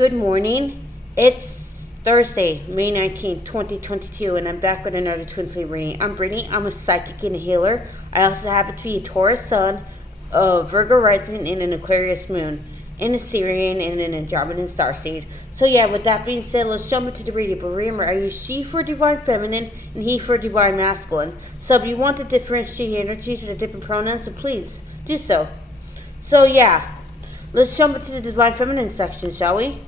Good morning. It's Thursday, May 19th, 2022, and I'm back with another twin flame reading. I'm Brittany. I'm a psychic and a healer. I also happen to be a Taurus sun, a Virgo rising, and an Aquarius moon, an Assyrian, and an Andromedan starseed. So yeah, with that being said, let's jump into the reading. But remember, I use she for divine feminine and he for divine masculine. So if you want to differentiate energies with the different pronouns, then please do so. So yeah, let's jump into the divine feminine section, shall we?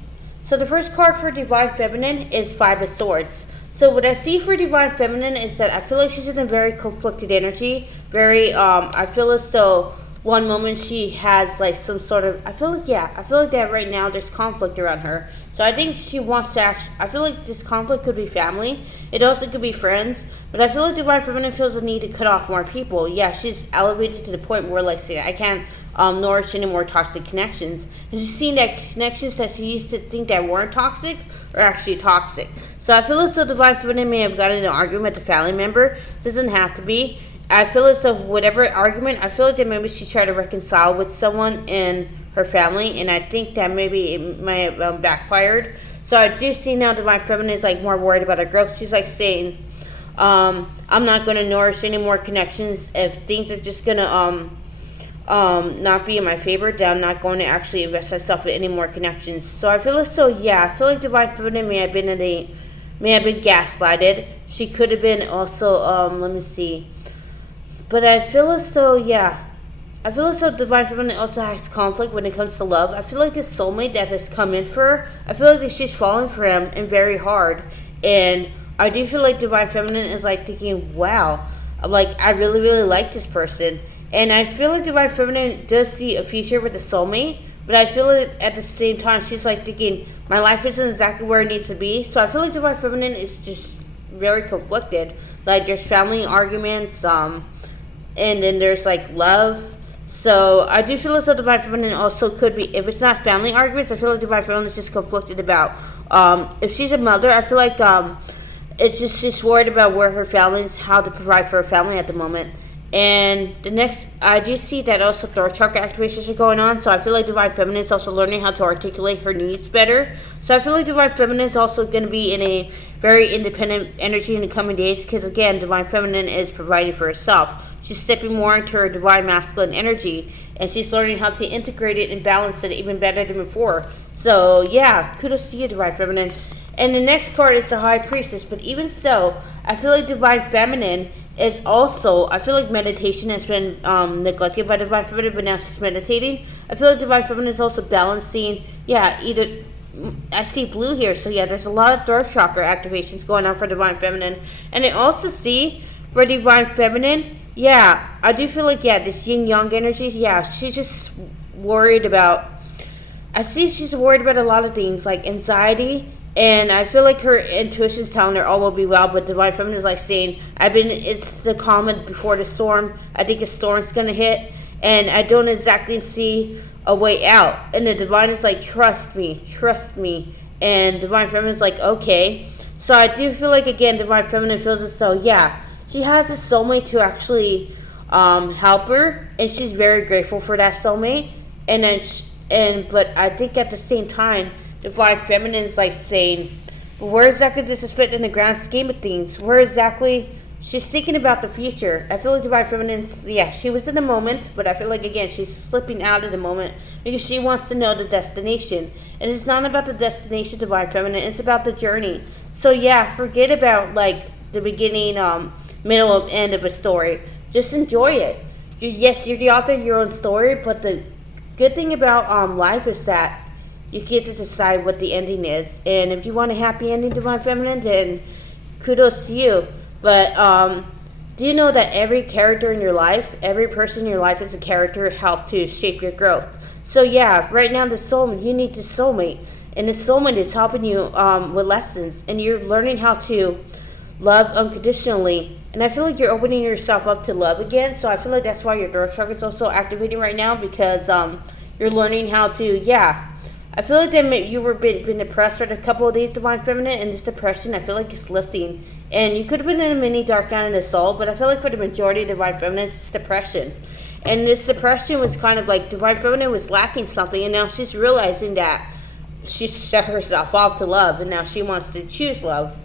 So the first card for divine feminine is Five of Swords. So what I see for divine feminine is that I feel like she's in a very conflicted energy. I feel as though one moment she has like some sort of, I feel like that right now there's conflict around her. So I think she wants to I feel like this conflict could be family. It also could be friends. But I feel like divine feminine feels the need to cut off more people. Yeah, she's elevated to the point where like, say, I can't nourish any more toxic connections. And she's seen that connections that she used to think that weren't toxic are actually toxic. So I feel as though divine feminine may have gotten in an argument with a family member. Doesn't have to be. I feel as though whatever argument, I feel like that maybe she tried to reconcile with someone in her family, and I think that maybe it might have backfired. So I do see now divine feminine is like more worried about her growth. She's like saying, I'm not going to nourish any more connections. If things are just going to not be in my favor, then I'm not going to actually invest myself in any more connections. So I feel as though, yeah, I feel like divine feminine may have been gaslighted. She could have been also, let me see. But I feel as though, divine feminine also has conflict when it comes to love. I feel like this soulmate that has come in for her, I feel like that she's falling for him and very hard. And I do feel like divine feminine is like thinking, wow, like I really, really like this person. And I feel like divine feminine does see a future with the soulmate. But I feel like at the same time, she's like thinking, my life isn't exactly where it needs to be. So I feel like divine feminine is just very conflicted. Like there's family arguments, and then there's like love. So I do feel as though divine feminine also could be, if it's not family arguments, I feel like divine feminine is just conflicted about if she's a mother. I feel like it's just she's worried about where her family is, how to provide for her family at the moment. And the next, I do see that also throat chakra activations are going on. So I feel like divine feminine is also learning how to articulate her needs better. So I feel like divine feminine is also going to be in a very independent energy in the coming days, because again, divine feminine is providing for herself. She's stepping more into her divine masculine energy, and she's learning how to integrate it and balance it even better than before. So yeah, kudos to you, divine feminine. And the next card is the High Priestess. But even so, I feel like divine feminine is also, I feel like meditation has been neglected by divine feminine, but now she's meditating. I feel like divine feminine is also balancing, either, I see blue here, so yeah, there's a lot of throat chakra activations going on for divine feminine. And I also see for divine feminine, I do feel like, this yin-yang energy, she's just worried about, I see she's worried about a lot of things, like anxiety, and I feel like her intuition's telling her all will be well, but divine feminine is like saying, it's the calm before the storm. I think a storm's going to hit, and I don't exactly see a way out. And the divine is like, trust me. And divine feminine is like, okay. So I do feel like, again, divine feminine feels as though, she has a soulmate to actually help her, and she's very grateful for that soulmate. But I think at the same time, divine feminine is like saying, where exactly does this fit in the grand scheme of things? Where exactly? She's thinking about the future. I feel like divine feminine is, she was in the moment, but I feel like, again, she's slipping out of the moment because she wants to know the destination. And it's not about the destination, divine feminine. It's about the journey. So forget about like the beginning, middle, and end of a story. Just enjoy it. You're the author of your own story, but the good thing about life is that you get to decide what the ending is. And if you want a happy ending, divine feminine, then kudos to you. But do you know that every character in your life, every person in your life is a character helped to shape your growth? So right now the soulmate, you need the soulmate. And the soulmate is helping you with lessons. And you're learning how to love unconditionally. And I feel like you're opening yourself up to love again. So I feel like that's why your throat chakra is also activating right now, because you're learning how to, I feel like that you were been depressed for a couple of days, divine feminine, and this depression, I feel like it's lifting. And you could have been in a mini dark night in the soul, but I feel like for the majority of divine feminine, it's depression. And this depression was kind of like divine feminine was lacking something, and now she's realizing that she shut herself off to love, and now she wants to choose love.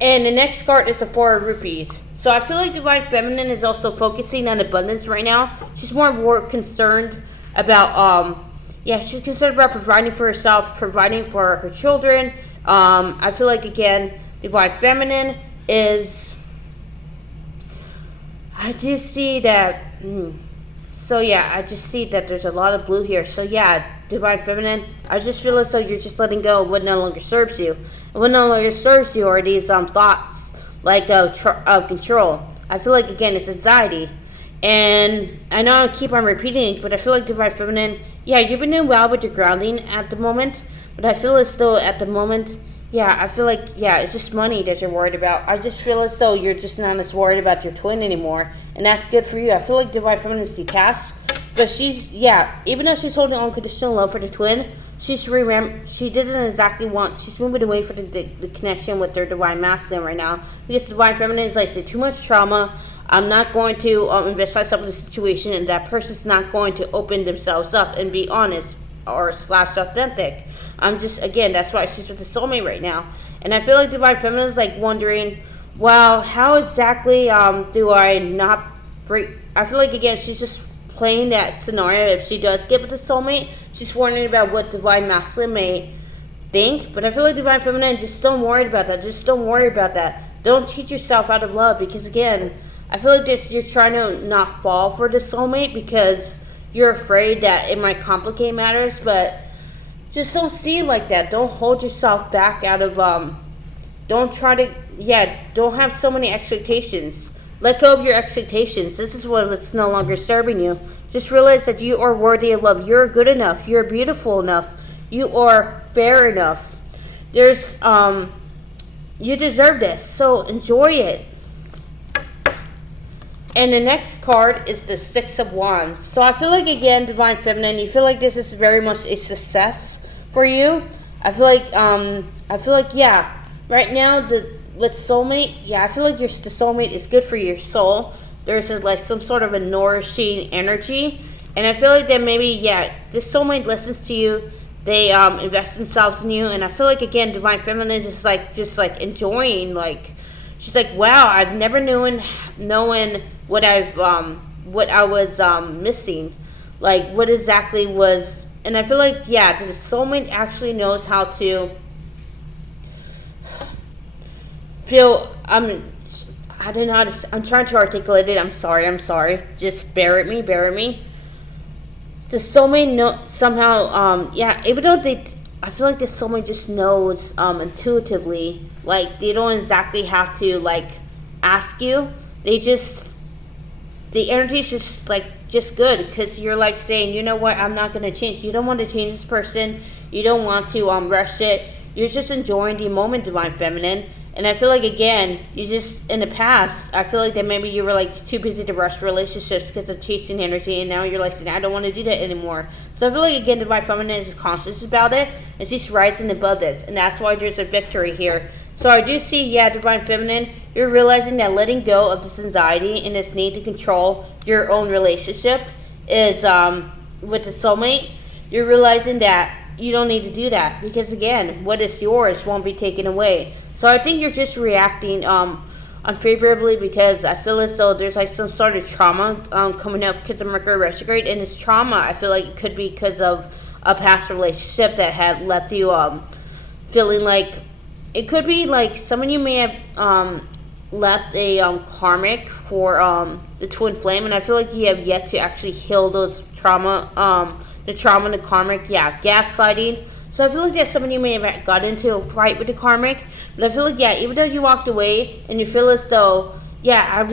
And the next card is the Four of Rupees. So I feel like Divine Feminine is also focusing on abundance right now. She's more concerned about, she's concerned about providing for herself, providing for her children. I feel like, again, Divine Feminine is, I just see that, I just see that there's a lot of blue here. So yeah, Divine Feminine, I just feel as though you're just letting go of what no longer serves you. And what no longer serves you are these thoughts, like of control. I feel like, again, it's anxiety. And I know I keep on repeating it, but I feel like Divine Feminine, yeah, you've been doing well with your grounding at the moment. But I feel as though at the moment, I feel like, it's just money that you're worried about. I just feel as though you're just not as worried about your twin anymore. And that's good for you. I feel like Divine Feminine is detached. But she's, even though she's holding unconditional love for the twin, she doesn't exactly want, she's moving away from the connection with their Divine Masculine right now. Because Divine Feminine is like, say, too much trauma. I'm not going to invest myself in the situation, and that person's not going to open themselves up and be honest or / authentic. I'm just, again, that's why she's with the soulmate right now. And I feel like Divine Feminine is like wondering, well, how exactly do I not break? I feel like, again, she's just playing that scenario. If she does get with the soulmate, she's wondering about what Divine Masculine may think. But I feel like Divine Feminine, just don't worry about that. Just don't worry about that. Don't cheat yourself out of love, because, again, I feel like you're trying to not fall for the soulmate because you're afraid that it might complicate matters. But just don't see it like that. Don't hold yourself back out of, don't try to, don't have so many expectations. Let go of your expectations. This is what's no longer serving you. Just realize that you are worthy of love. You're good enough. You're beautiful enough. You are fair enough. There's, you deserve this. So enjoy it. And the next card is the Six of Wands. So I feel like, again, Divine Feminine, you feel like this is very much a success for you. I feel like, right now, with soulmate, I feel like the soulmate is good for your soul. There's like some sort of a nourishing energy. And I feel like that maybe, this soulmate listens to you. They invest themselves in you. And I feel like, again, Divine Feminine is just like enjoying, like, she's like, wow, I've never known what I was missing, like what exactly was. And I feel like, the soulmate actually knows how to feel. I don't know how to. I'm trying to articulate it. I'm sorry. Just bear with me. The soulmate somehow, even though I feel like the soulmate just knows intuitively. Like, they don't exactly have to, like, ask you. The energy is just, like, just good. Because you're, like, saying, you know what, I'm not going to change. You don't want to change this person. You don't want to rush it. You're just enjoying the moment, Divine Feminine. And I feel like, again, you just, in the past, I feel like that maybe you were, like, too busy to rush relationships because of chasing energy, and now you're, like, saying, I don't want to do that anymore. So I feel like, again, Divine Feminine is conscious about it, and she's rising above this, and that's why there's a victory here. So I do see, Divine Feminine, you're realizing that letting go of this anxiety and this need to control your own relationship is, with the soulmate, you're realizing that you don't need to do that, because, again, what is yours won't be taken away. So I think you're just reacting unfavorably, because I feel as though there's like some sort of trauma coming up because of Mercury retrograde, and this trauma, I feel like it could be because of a past relationship that had left you feeling like, it could be like some of you may have left a karmic for the twin flame, and I feel like you have yet to actually heal those trauma, the trauma and the karmic, gaslighting. So I feel like that some of you may have got into a fight with the karmic, but I feel like, even though you walked away and you feel as though, I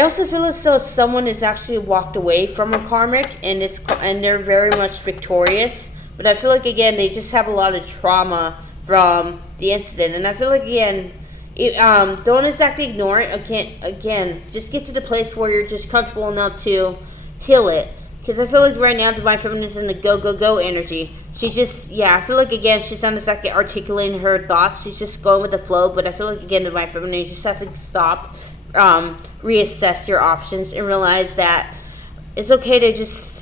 also feel as though someone has actually walked away from a karmic and they're very much victorious. But I feel like, again, they just have a lot of trauma from the incident. And I feel like, again, don't exactly ignore it. Again, just get to the place where you're just comfortable enough to heal it. Because I feel like right now, Divine Feminine is in the go energy. She's just, I feel like, again, she's not exactly articulating her thoughts. She's just going with the flow. But I feel like, again, Divine Feminine, you just have to stop, reassess your options, and realize that it's okay to just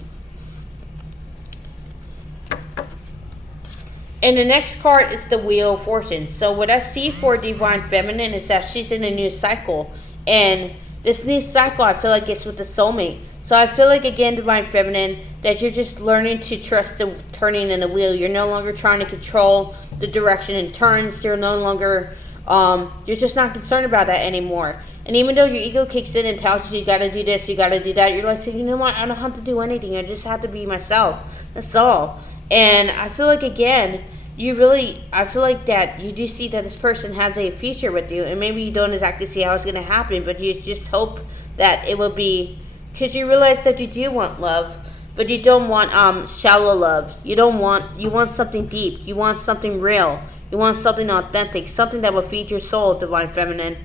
And the next card is the Wheel of Fortune. So what I see for Divine Feminine is that she's in a new cycle. And this new cycle, I feel like it's with the soulmate. So I feel like, again, Divine Feminine, that you're just learning to trust the turning in the wheel. You're no longer trying to control the direction it turns. You're no longer, you're just not concerned about that anymore. And even though your ego kicks in and tells you gotta do this, you gotta do that, you're like saying, you know what, I don't have to do anything. I just have to be myself. That's all. And I feel like, again, I feel like that you do see that this person has a future with you. And maybe you don't exactly see how it's going to happen, but you just hope that it will be, because you realize that you do want love, but you don't want shallow love. You want something deep. You want something real. You want something authentic, something that will feed your soul, Divine Feminine.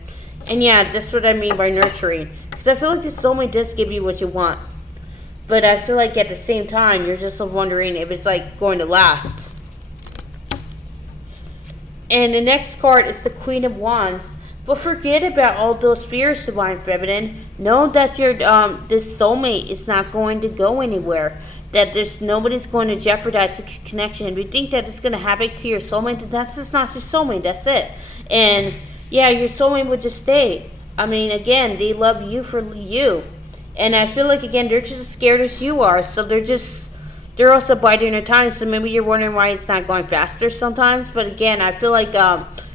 And yeah, that's what I mean by nurturing. Because I feel like this soulmate does give you what you want. But I feel like at the same time, you're just wondering if it's like going to last. And the next card is the Queen of Wands. But forget about all those fears, Divine Feminine. Know that your this soulmate is not going to go anywhere. That nobody's going to jeopardize the connection. If you think that it's going to happen to your soulmate, then that's just not your soulmate. That's it. And yeah, your soulmate would just stay. I mean, again, they love you for you. And I feel like, again, they're just as scared as you are. So they're also biding their time. So maybe you're wondering why it's not going faster sometimes. But again, I feel like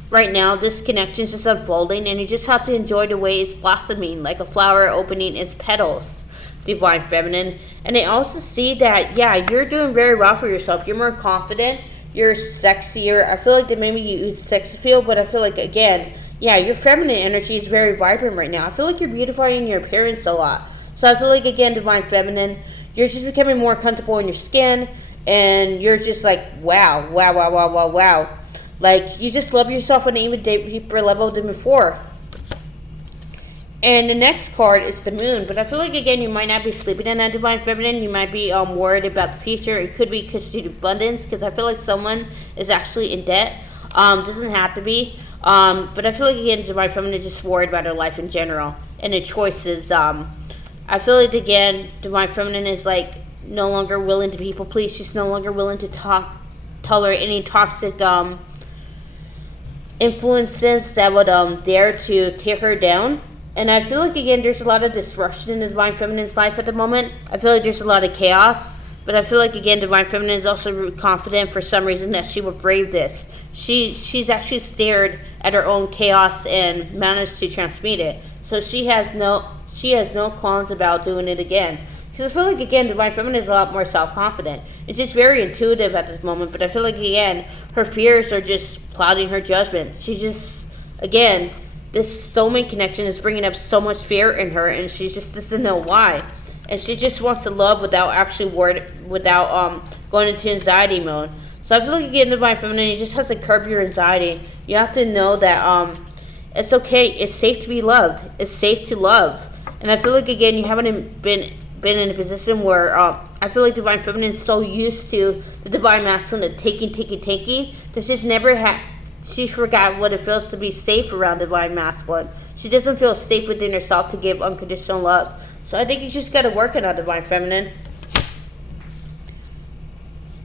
right now this connection is just unfolding. And you just have to enjoy the way it's blossoming, like a flower opening its petals, Divine Feminine. And I also see that, yeah, you're doing very well for yourself. You're more confident. You're sexier. I feel like that maybe you use sex appeal. But I feel like, again, yeah, your feminine energy is very vibrant right now. I feel like you're beautifying your appearance a lot. So I feel like, again, Divine Feminine, you're just becoming more comfortable in your skin, and you're just like, wow. Like, you just love yourself on an even deeper level than before. And the next card is the Moon. But I feel like, again, you might not be sleeping in that, Divine Feminine. You might be worried about the future. It could be because of abundance, because I feel like someone is actually in debt. Doesn't have to be. But I feel like, again, Divine Feminine is just worried about her life in general and the choices. I feel like, again, Divine Feminine is like no longer willing to people please. She's no longer willing to tolerate any toxic influences that would dare to tear her down. And I feel like, again, there's a lot of disruption in the Divine Feminine's life at the moment. I feel like there's a lot of chaos. But I feel like, again, Divine Feminine is also confident for some reason that she will brave this. She's actually stared at her own chaos and managed to transmute it. So she has no qualms about doing it again. Because I feel like, again, Divine Feminine is a lot more self-confident. It's just very intuitive at this moment. But I feel like, again, her fears are just clouding her judgment. She's just, again, this soulmate connection is bringing up so much fear in her. And she just doesn't know why. And she just wants to love without actually going into anxiety mode. So I feel like, again, Divine Feminine, you just have to curb your anxiety. You have to know that it's okay. It's safe to be loved. It's safe to love. And I feel like, again, you haven't been in a position where I feel like Divine Feminine is so used to the Divine Masculine, the taking, that she's never she forgot what it feels to be safe around Divine Masculine. She doesn't feel safe within herself to give unconditional love. So I think you just got to work on that, Divine Feminine.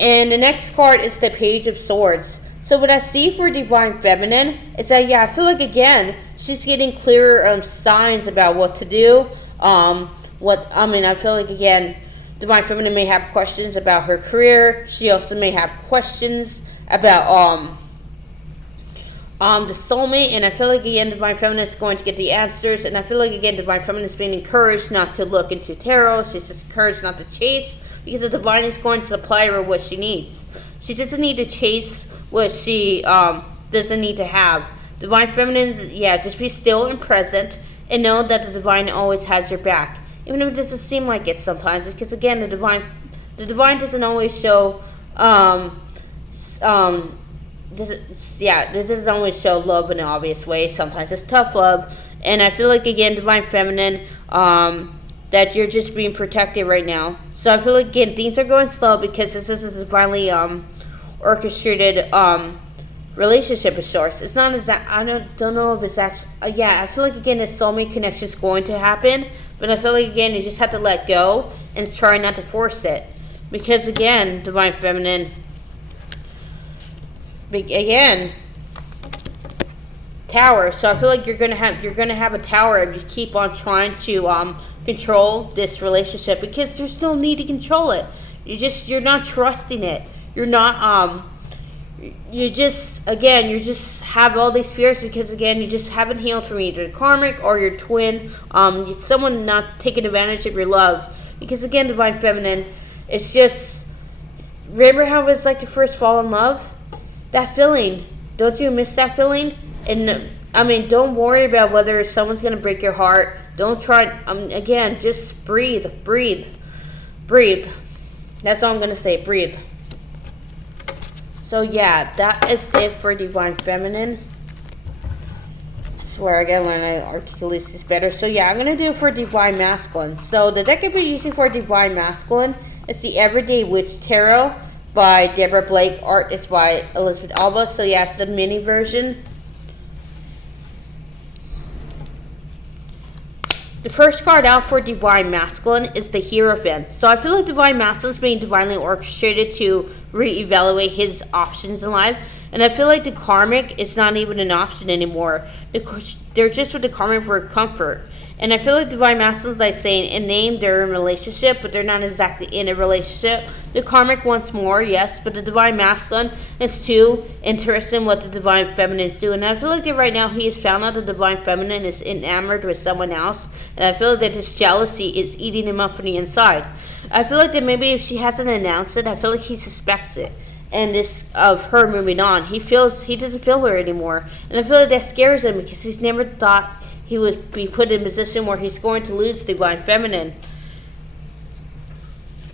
And the next card is the Page of Swords. So what I see for Divine Feminine is that, yeah, I feel like, again, she's getting clearer signs about what to do. I feel like, again, Divine Feminine may have questions about her career. She also may have questions about the soulmate. And I feel like, again, Divine Feminine is going to get the answers. And I feel like, again, Divine Feminine is being encouraged not to look into tarot. She's just encouraged not to chase, because the Divine is going to supply her what she needs. She doesn't need to chase what she doesn't need to have. Divine Feminine, yeah, just be still and present and know that the Divine always has your back. Even if it doesn't seem like it sometimes. Because, again, the Divine doesn't always show it doesn't always show love in an obvious way. Sometimes it's tough love. And I feel like, again, Divine Feminine, that you're just being protected right now. So I feel like, again, things are going slow because this is a divinely orchestrated relationship of sorts. It's not exact. I don't know if it's actually. I feel like, again, this soulmate connection is going to happen, but I feel like, again, you just have to let go and try not to force it, because, again, Divine Feminine, again, Tower. So I feel like you're gonna have a tower if you keep on trying to control this relationship, because there's no need to control it. You're not trusting it. You're not you just have all these fears because, again, you just haven't healed from either karmic or your twin, someone not taking advantage of your love. Because, again, Divine Feminine, it's just, remember how it's like to first fall in love? That feeling. Don't you miss that feeling? And don't worry about whether someone's going to break your heart. Don't try, again, just breathe. That's all I'm going to say, breathe. So yeah, that is it for Divine Feminine. I swear I gotta learn how to articulate this better. So yeah, I'm gonna do it for Divine Masculine. So the deck I've been using for Divine Masculine is the Everyday Witch Tarot by Deborah Blake. Art is by Elizabeth Alba. So yeah, it's the mini version. The first card out for Divine Masculine is the Hierophant. So I feel like Divine Masculine is being divinely orchestrated to reevaluate his options in life. And I feel like the karmic is not even an option anymore. They're just with the karmic for comfort. And I feel like Divine Masculine is like saying, in name, they're in a relationship, but they're not exactly in a relationship. The karmic wants more, yes, but the Divine Masculine is too interested in what the Divine Feminine is doing. And I feel like that right now he has found out the Divine Feminine is enamored with someone else. And I feel like that this jealousy is eating him up from the inside. I feel like that maybe if she hasn't announced it, I feel like he suspects it. And this of her moving on, he doesn't feel her anymore. And I feel like that scares him because he's never thought he would be put in a position where he's going to lose Divine Feminine.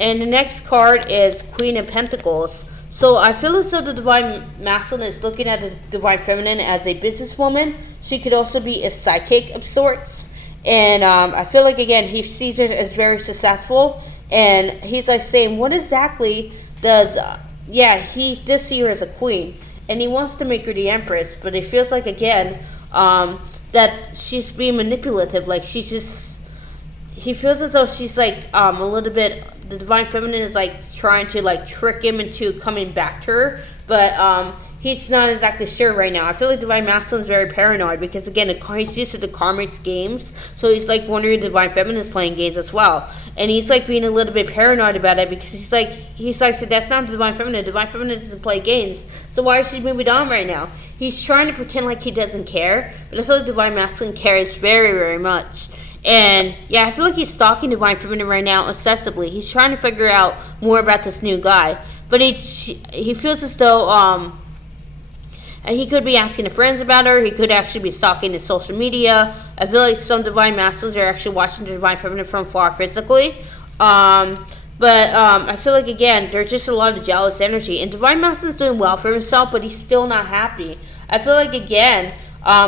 And the next card is Queen of Pentacles. So I feel as though the Divine Masculine is looking at the Divine Feminine as a businesswoman. She could also be a psychic of sorts. And I feel like, again, he sees her as very successful. And he's like saying, what exactly does... he does see her as a queen. And he wants to make her the Empress. But it feels like, again... that she's being manipulative. Like he feels as though she's like a little bit, the Divine Feminine is like trying to like trick him into coming back to her, but he's not exactly sure right now. I feel like Divine Masculine is very paranoid because, again, he's used to the karmic's games, so he's like wondering if Divine Feminine is playing games as well, and he's like being a little bit paranoid about it because he's like so that's not Divine Feminine. Divine Feminine doesn't play games, so why is she moving on right now? He's trying to pretend like he doesn't care, but I feel like Divine Masculine cares very, very much. And yeah, I feel like he's stalking Divine Feminine right now obsessively. He's trying to figure out more about this new guy, but he feels as though he could be asking his friends about her. He could actually be stalking his social media. I feel like some Divine Masculines are actually watching the Divine Feminine from far physically. But I feel like, again, there's just a lot of jealous energy. And Divine Masculine's doing well for himself, but he's still not happy. I feel like, again,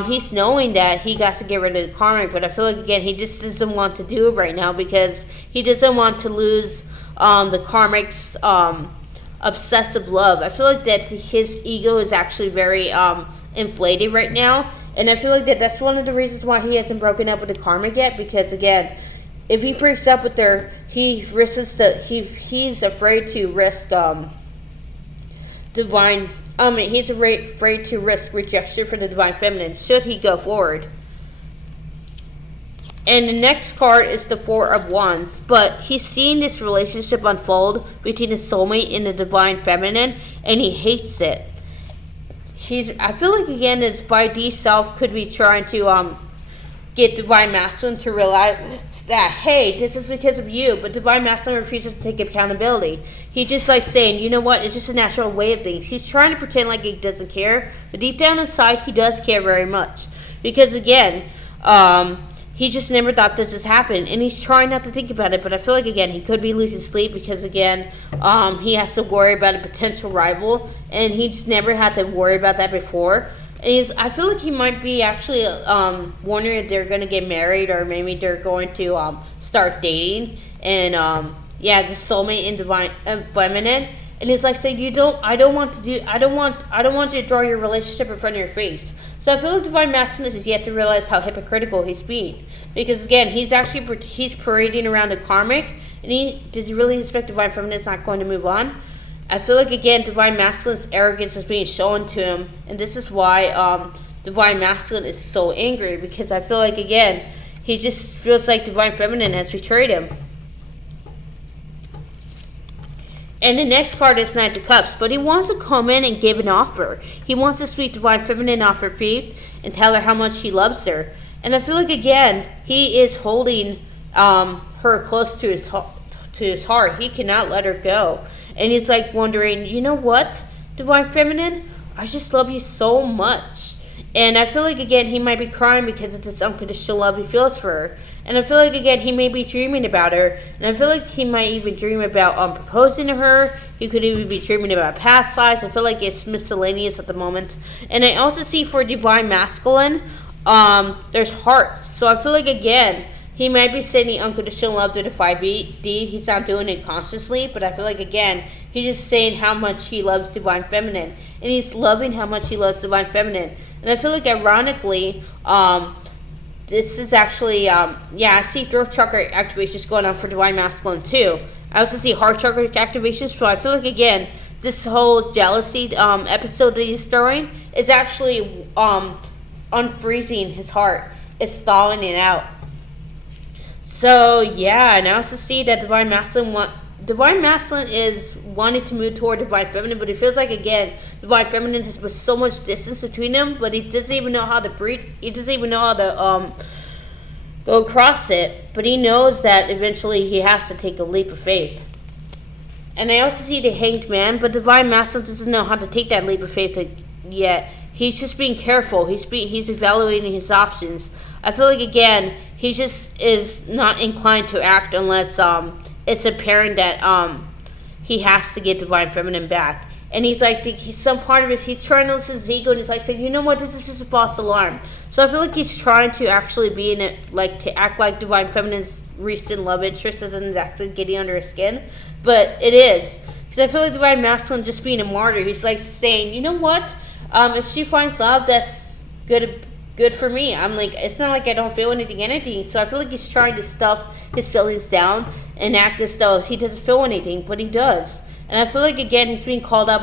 he's knowing that he got to get rid of the karmic, but I feel like, again, he just doesn't want to do it right now because he doesn't want to lose the karmic's obsessive love. I feel like that his ego is actually very inflated right now. And I feel like that's one of the reasons why he hasn't broken up with the karmic yet, because, again, if he breaks up with her, he's afraid to risk he's afraid to risk rejection for the Divine Feminine should he go forward. And the next card is the Four of Wands, but he's seeing this relationship unfold between his soulmate and the Divine Feminine, and he hates it. I feel like, again, his 5D self could be trying to get Divine Masculine to realize that, hey, this is because of you, but Divine Masculine refuses to take accountability. He's just like saying, you know what, it's just a natural way of things. He's trying to pretend like he doesn't care, but deep down inside, he does care very much. Because, again, he just never thought this has happened, and he's trying not to think about it, but I feel like, again, he could be losing sleep because, again, he has to worry about a potential rival, and he's never had to worry about that before. And I feel like he might be actually wondering if they're going to get married, or maybe they're going to start dating. And the soulmate and Divine Feminine. And he's like saying, I don't want you to draw your relationship in front of your face. So I feel like Divine Masculine is yet to realize how hypocritical he's being. Because, again, he's parading around a karmic, and does he really expect Divine Feminine is not going to move on? I feel like, again, Divine Masculine's arrogance is being shown to him. And this is why Divine Masculine is so angry. Because I feel like, again, he just feels like Divine Feminine has betrayed him. And the next card is Knight of Cups. But he wants to come in and give an offer. He wants to sweep Divine Feminine off her feet and tell her how much he loves her. And I feel like, again, he is holding her close to his heart. He cannot let her go. And he's like wondering, you know what, Divine Feminine? I just love you so much. And I feel like, again, he might be crying because of this unconditional love he feels for her. And I feel like, again, he may be dreaming about her. And I feel like he might even dream about proposing to her. He could even be dreaming about past lives. I feel like it's miscellaneous at the moment. And I also see for Divine Masculine, there's hearts. So I feel like, again, he might be sending unconditional love to the 5D. He's not doing it consciously, but I feel like, again, he's just saying how much he loves Divine Feminine. And he's loving how much he loves Divine Feminine. And I feel like, ironically, this is actually, I see throat chakra activations going on for Divine Masculine too. I also see heart chakra activations, so I feel like, again, this whole jealousy episode that he's throwing is actually unfreezing his heart. It's thawing it out. So, yeah, and I also see that Divine Masculine is wanting to move toward Divine Feminine, but it feels like, again, Divine Feminine has put so much distance between them, but he doesn't even know how to breathe. He doesn't even know how to go across it, but he knows that eventually he has to take a leap of faith. And I also see the Hanged Man, but Divine Masculine doesn't know how to take that leap of faith yet. He's just being careful. He's evaluating his options. I feel like, again, he just is not inclined to act unless it's apparent that he has to get Divine Feminine back. And he's like, some part of it, he's trying to listen to his ego, and he's like saying, you know what, this is just a false alarm. So I feel like he's trying to actually be in it, like, to act like Divine Feminine's recent love interest isn't actually getting under his skin. But it is. Because I feel like Divine Masculine just being a martyr. He's like saying, you know what, if she finds love, that's good for me. I'm like, it's not like I don't feel anything. So I feel like he's trying to stuff his feelings down and act as though he doesn't feel anything, but he does. And I feel like, again, he's being called out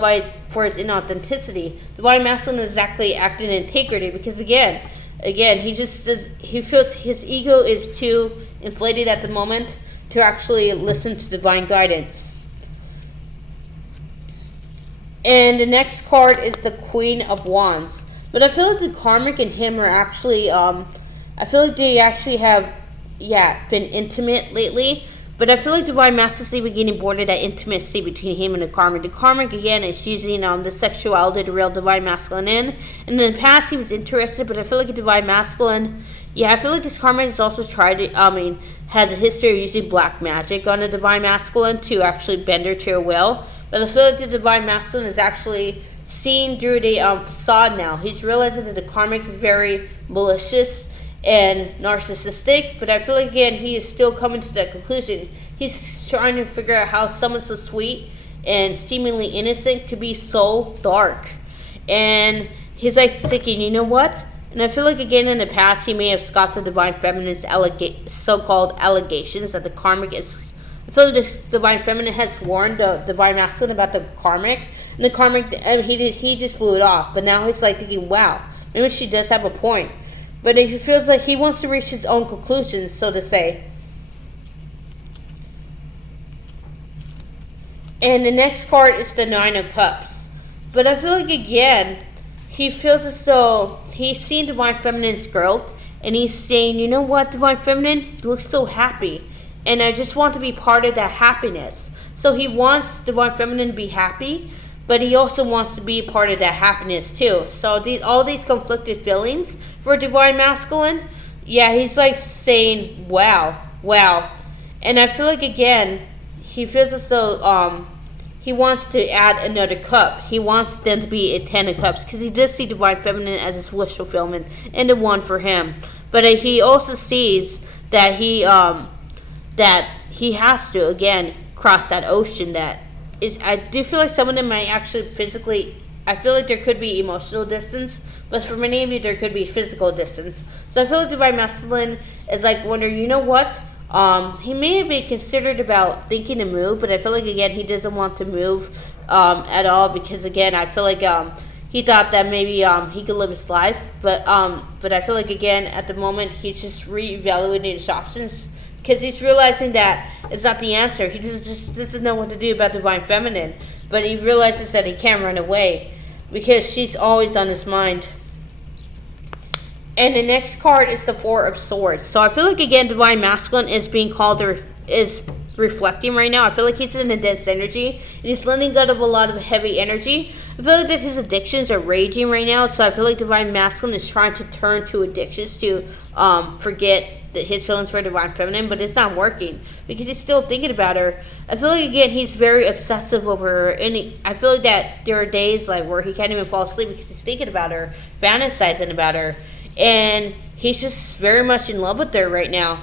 for his inauthenticity. Divine Masculine is exactly acting in integrity because, again, he feels his ego is too inflated at the moment to actually listen to divine guidance. And the next card is the Queen of Wands. But I feel like the karmic and him are actually, I feel like they actually have, been intimate lately. But I feel like Divine Masculine is even getting bored of that intimacy between him and the karmic. The karmic, again, is using the sexuality to reel Divine Masculine in. And in the past, he was interested, but I feel like a Divine Masculine, I feel like this karmic has also has a history of using black magic on a Divine Masculine to actually bend her to her will. But I feel like the Divine Masculine is actually seeing through the facade now. He's realizing that the karmic is very malicious and narcissistic, but I feel like, again, he is still coming to that conclusion. He's trying to figure out how someone so sweet and seemingly innocent could be so dark. And he's like thinking, you know what? And I feel like, again, in the past, he may have scoffed at Divine Feminine's so-called allegations that the karmic is... I feel like this Divine Feminine has warned the Divine Masculine about the karmic, and the karmic, he just blew it off. But now he's like thinking, wow, maybe she does have a point. But he feels like he wants to reach his own conclusions, so to say. And the next card is the Nine of Cups. But I feel like, again, he feels as though he's seen Divine Feminine's growth, and he's saying, you know what, Divine Feminine, you look so happy, and I just want to be part of that happiness. So he wants Divine Feminine to be happy, but he also wants to be a part of that happiness too. So all these conflicted feelings for Divine Masculine, he's like saying, wow. And I feel like, again, he feels as though he wants to add another cup. He wants them to be a 10 of cups because he does see Divine Feminine as his wish fulfillment and the one for him. But he also sees that he has to, again, cross that ocean that is... I do feel like some of them might actually physically... I feel like there could be emotional distance, but for many of you, there could be physical distance. So I feel like Divine Masculine is like wondering, you know what? He may have been considered about thinking to move, but I feel like, again, he doesn't want to move at all, because, again, I feel like he thought that maybe he could live his life, but I feel like, again, at the moment, he's just reevaluating his options, because he's realizing that it's not the answer. He just doesn't know what to do about Divine Feminine, but he realizes that he can't run away, because she's always on his mind. And the next card is the Four of Swords. So I feel like, again, Divine Masculine is being called, or is reflecting right now. I feel like he's in a dense energy, and he's letting go of a lot of heavy energy. I feel like that his addictions are raging right now, so I feel like Divine Masculine is trying to turn to addictions to forget his feelings for Divine Feminine, but it's not working, because he's still thinking about her. I feel like, again, he's very obsessive over her, and I feel like that there are days like where he can't even fall asleep because he's thinking about her, fantasizing about her, and he's just very much in love with her right now.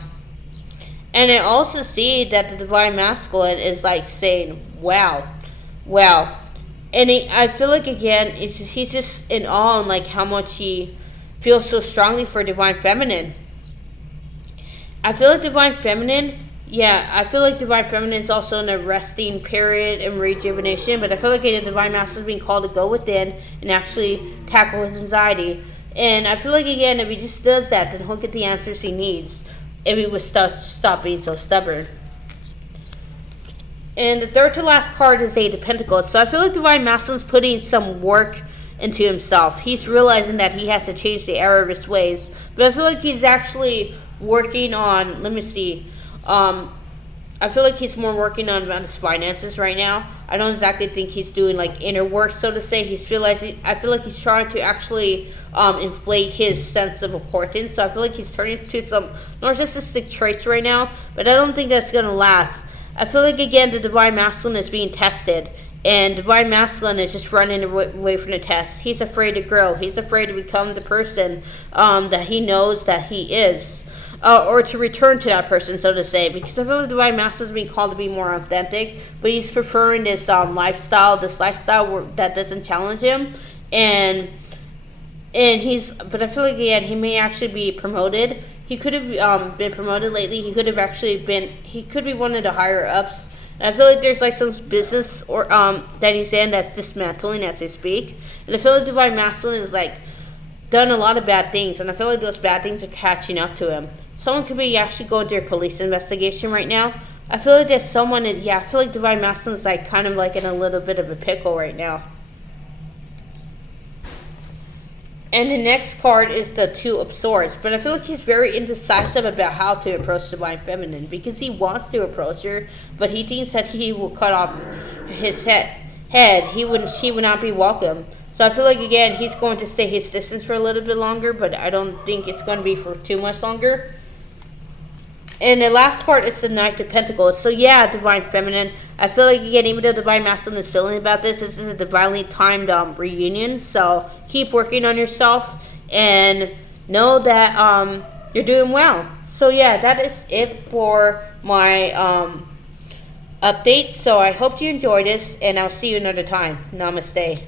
And I also see that the Divine Masculine is like saying, wow. And I feel like, again, he's just in awe on like how much he feels so strongly for Divine Feminine. I feel like Divine Feminine is also in a resting period and rejuvenation, but I feel like the Divine Masculine is being called to go within and actually tackle his anxiety. And I feel like, again, if he just does that, then he'll get the answers he needs, if he would stop being so stubborn. And the third to last card is Eight of Pentacles. So I feel like Divine Masculine's putting some work into himself. He's realizing that he has to change the error of his ways. But I feel like he's actually working on, I feel like he's more working on his finances right now. I don't exactly think he's doing like inner work, so to say. He's realizing, I feel like he's trying to actually inflate his sense of importance. So I feel like he's turning to some narcissistic traits right now, but I don't think that's going to last. I feel like, again, the Divine Masculine is being tested, and Divine Masculine is just running away from the test. He's afraid to grow. He's afraid to become the person that he knows that he is. Or to return to that person, so to say, because I feel like Divine Masculine is being called to be more authentic, but he's preferring this lifestyle that doesn't challenge him, but I feel like, again, he may actually be promoted. He could have been promoted lately. He could be one of the higher ups. And I feel like there's like some business or that he's in that's dismantling as we speak, and I feel like Divine Masculine is like done a lot of bad things, and I feel like those bad things are catching up to him. Someone could be actually going through a police investigation right now. I feel like there's someone, I feel like Divine Masculine is like kind of like in a little bit of a pickle right now. And the next card is the Two of Swords. But I feel like he's very indecisive about how to approach Divine Feminine, because he wants to approach her, but he thinks that he will cut off his head. He would not be welcome. So I feel like, again, he's going to stay his distance for a little bit longer, but I don't think it's going to be for too much longer. And the last part is the Knight of Pentacles. So yeah, Divine Feminine, I feel like, again, even though Divine Masculine is feeling about this is a divinely timed reunion. So keep working on yourself and know that you're doing well. So yeah, that is it for my updates. So I hope you enjoyed this, and I'll see you another time. Namaste.